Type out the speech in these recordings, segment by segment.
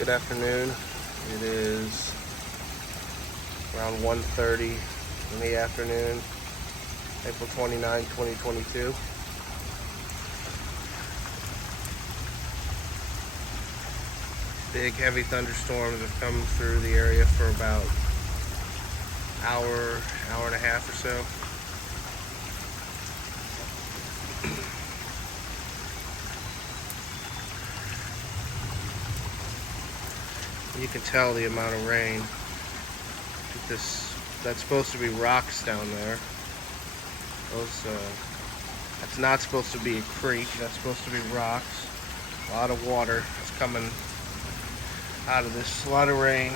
Good afternoon. It is around 1:30 in the afternoon, April 29, 2022. Big heavy thunderstorms have come through the area for about hour and a half or so. You can tell the amount of rain. That's supposed to be rocks down there. That's not supposed to be a creek. That's supposed to be rocks. A lot of water is coming out of this. A lot of rain.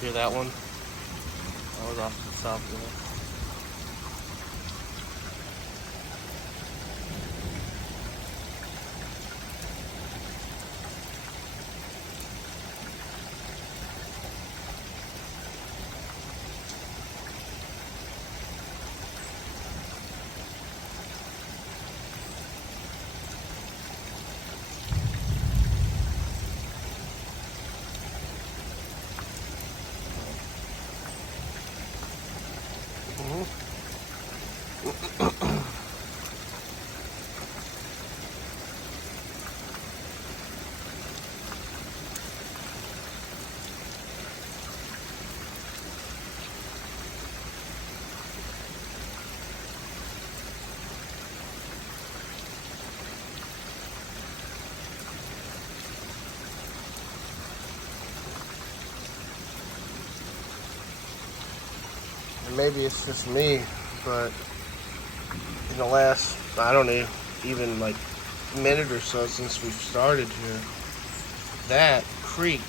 Hear that one? That was off to the south there. And maybe it's just me, but in the last, I don't know, even like minute or so since we've started here, that creek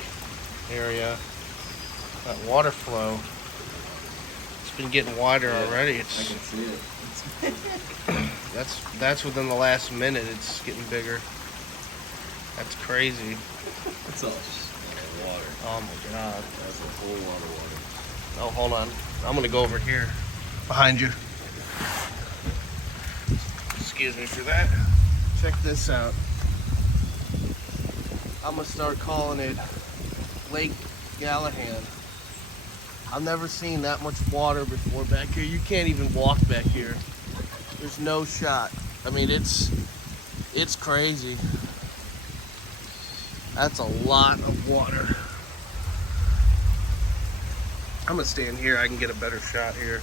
area, that water flow, it's been getting wider already. I can see it. That's within the last minute. It's getting bigger. That's crazy. It's all just water. Oh my god. That's a whole lot of water. Oh, hold on. I'm gonna go over here behind you. Excuse me for that. Check this out. I'm gonna start calling it Lake Gallahan. I've never seen that much water before back here. You can't even walk back here. There's no shot. I mean, it's crazy. That's a lot of water. I'm gonna stand here. I can get a better shot here.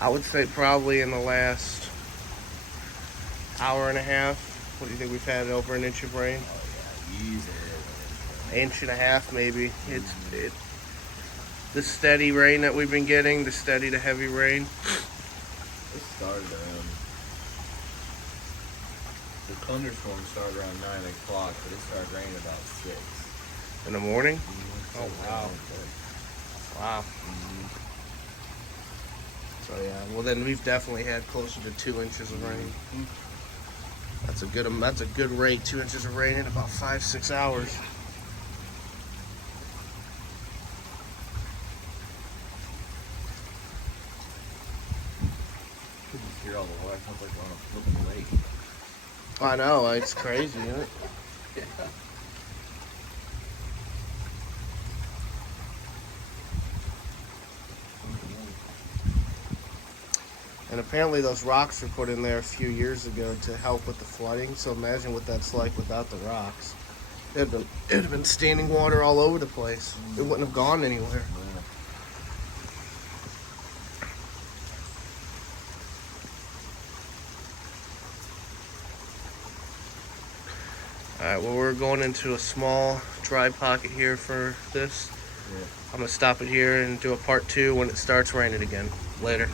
I would say probably in the last hour and a half. What do you think? We've had over an inch of rain? Oh yeah, easy. Inch and a half maybe. The steady rain that we've been getting, the steady to heavy rain. It started around, the thunderstorm started around 9 o'clock, but it started raining about 6. In the morning? Mm-hmm. Oh wow. Wow. Mm-hmm. So yeah, well then we've definitely had closer to 2 inches of rain. That's a good rate, 2 inches of rain in about 5-6 hours. You can hear all the water. Sounds like we're on a flipping lake. I know, it's crazy, isn't it? Yeah. And apparently those rocks were put in there a few years ago to help with the flooding. So imagine what that's like without the rocks. It'd have been standing water all over the place. It wouldn't have gone anywhere. Alright, well, we're going into a small dry pocket here for this. Yeah. I'm going to stop it here and do a part 2 when it starts raining again. Later.